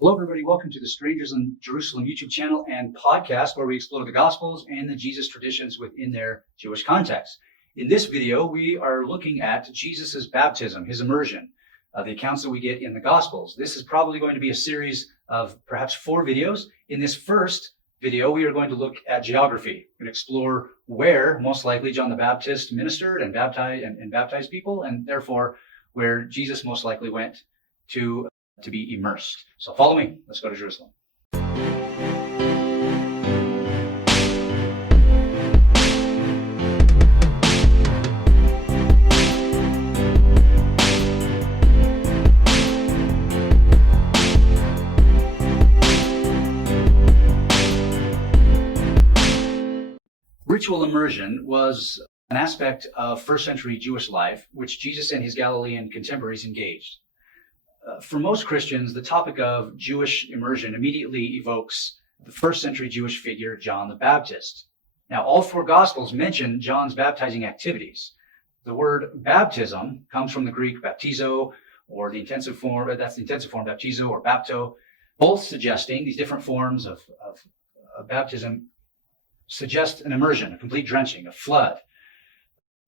Hello, everybody. Welcome to the Strangers in Jerusalem YouTube channel and podcast, where we explore the Gospels and the Jesus traditions within their Jewish context. In this video, we are looking at Jesus's baptism, his immersion, the accounts that we get in the Gospels. This is probably going to be a series of perhaps 4 videos. In this first video, we are going to look at geography. We're going to explore where most likely John the Baptist ministered and baptized people, and therefore where Jesus most likely went to be immersed. So follow me. Let's go to Jerusalem. Ritual immersion was an aspect of first century Jewish life which Jesus and his Galilean contemporaries engaged. For most Christians, the topic of Jewish immersion immediately evokes the first century Jewish figure, John the Baptist. Now, all 4 Gospels mention John's baptizing activities. The word baptism comes from the Greek baptizo, or the intensive form, baptizo or bapto, both suggesting these different forms of baptism suggest an immersion, a complete drenching, a flood.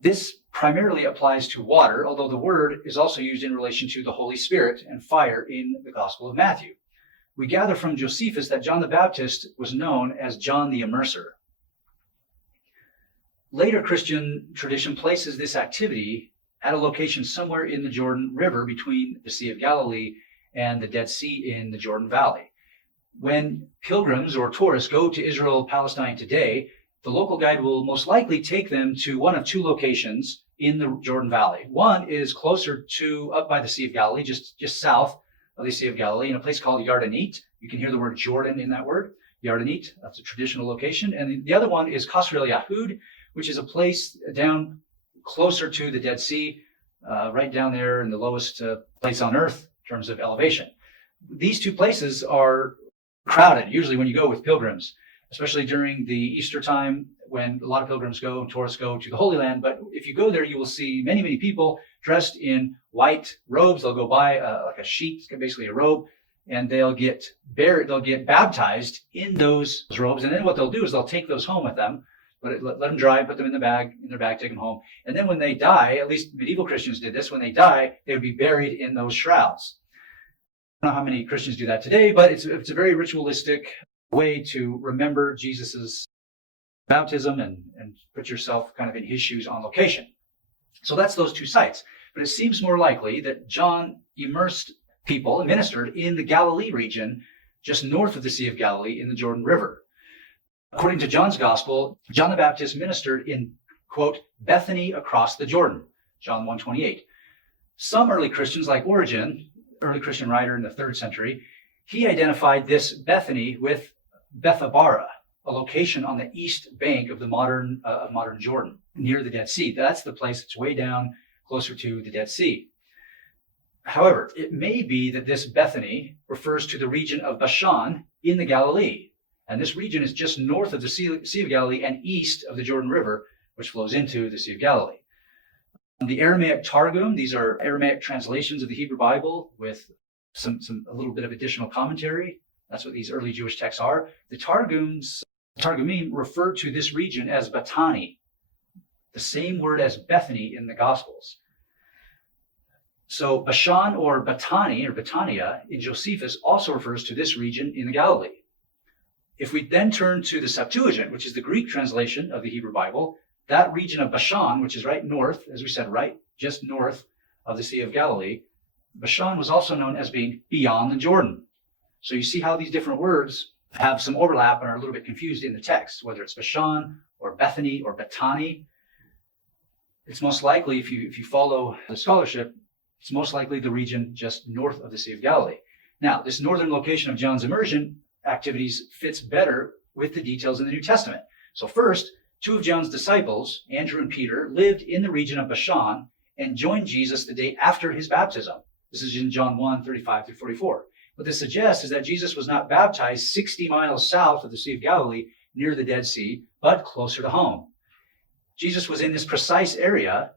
This primarily applies to water, although the word is also used in relation to the Holy Spirit and fire in the Gospel of Matthew. We gather from Josephus that John the Baptist was known as John the Immerser. Later Christian tradition places this activity at a location somewhere in the Jordan River between the Sea of Galilee and the Dead Sea in the Jordan Valley. When pilgrims or tourists go to Israel, Palestine today, the local guide will most likely take them to one of 2 locations in the Jordan Valley. One is closer to up by the Sea of Galilee, just south of the Sea of Galilee, in a place called Yardenit. You can hear the word Jordan in that word, Yardenit. That's a traditional location. And the other one is Qasr el Yahud, which is a place down closer to the Dead Sea, right down there in the lowest place on earth in terms of elevation. These 2 places are crowded, usually when you go with pilgrims, especially during the Easter time when a lot of pilgrims go and tourists go to the Holy Land. But if you go there, you will see many, many people dressed in white robes. They'll go by like a sheet, basically a robe, and they'll get baptized in those robes. And then what they'll do is they'll take those home with them, let them dry, put them in their bag, take them home. And then when they die, at least medieval Christians did this, when they die, they would be buried in those shrouds. I don't know how many Christians do that today, but it's a very ritualistic way to remember Jesus's baptism and put yourself kind of in his shoes on location. So that's those 2 sites. But it seems more likely that John immersed people and ministered in the Galilee region just north of the Sea of Galilee in the Jordan River. According to John's Gospel, John the Baptist ministered in, quote, Bethany across the Jordan, John 1:28. Some early Christians, like Origen, early Christian writer in the 3rd century, he identified this Bethany with Bethabara, a location on the east bank of the modern Jordan, near the Dead Sea. That's the place that's way down closer to the Dead Sea. However, it may be that this Bethany refers to the region of Bashan in the Galilee. And this region is just north of the Sea of Galilee and east of the Jordan River, which flows into the Sea of Galilee. The Aramaic Targum, these are Aramaic translations of the Hebrew Bible with a little bit of additional commentary. That's what these early Jewish texts are. The Targumim refer to this region as Batani, the same word as Bethany in the Gospels. So Bashan or Batani or Batania in Josephus also refers to this region in the Galilee. If we then turn to the Septuagint, which is the Greek translation of the Hebrew Bible, that region of Bashan, which is right north, as we said, right just north of the Sea of Galilee, Bashan was also known as being beyond the Jordan. So you see how these different words have some overlap and are a little bit confused in the text, whether it's Bashan or Bethany or Betani. It's most likely, if you follow the scholarship, it's most likely the region just north of the Sea of Galilee. Now, this northern location of John's immersion activities fits better with the details in the New Testament. So first, 2 of John's disciples, Andrew and Peter, lived in the region of Bashan and joined Jesus the day after his baptism. This is in John 1:35-44. What this suggests is that Jesus was not baptized 60 miles south of the Sea of Galilee near the Dead Sea, but closer to home. Jesus was in this precise area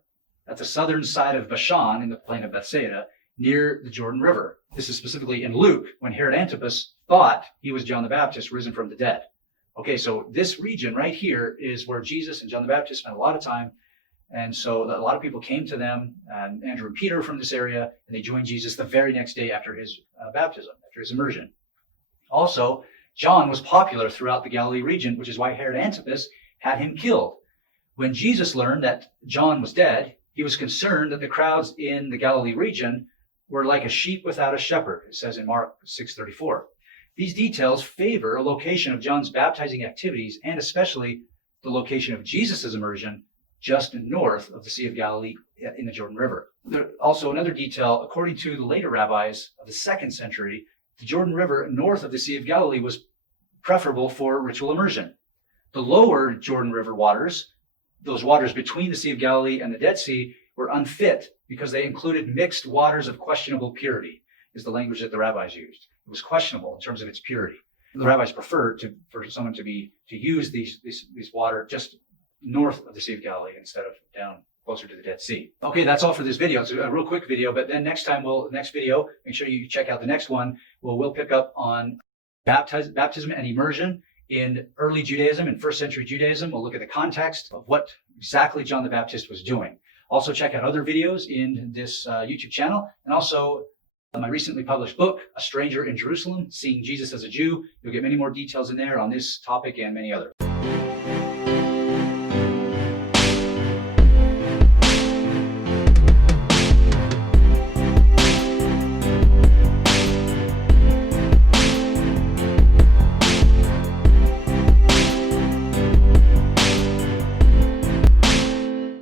at the southern side of Bashan in the plain of Bethsaida, near the Jordan River. This is specifically in Luke, when Herod Antipas thought he was John the Baptist risen from the dead. Okay, so this region right here is where Jesus and John the Baptist spent a lot of time. And so a lot of people came to them, and Andrew and Peter from this area, and they joined Jesus the very next day after his baptism, after his immersion. Also, John was popular throughout the Galilee region, which is why Herod Antipas had him killed. When Jesus learned that John was dead, he was concerned that the crowds in the Galilee region were like a sheep without a shepherd, it says in Mark 6:34. These details favor a location of John's baptizing activities, and especially the location of Jesus' immersion just north of the Sea of Galilee in the Jordan River. Also, another detail, according to the later rabbis of the 2nd century, the Jordan River north of the Sea of Galilee was preferable for ritual immersion. The lower Jordan River waters, those waters between the Sea of Galilee and the Dead Sea, were unfit because they included mixed waters of questionable purity, is the language that the rabbis used. It was questionable in terms of its purity. The rabbis preferred for someone to use these water just north of the Sea of Galilee instead of down closer to the Dead Sea. Okay, that's all for this video. It's a real quick video, but then next video, make sure you check out the next one. We'll pick up on baptism and immersion in early Judaism, in 1st century Judaism. We'll look at the context of what exactly John the Baptist was doing. Also check out other videos in this YouTube channel, and also my recently published book, A Stranger in Jerusalem, Seeing Jesus as a Jew. You'll get many more details in there on this topic and many others.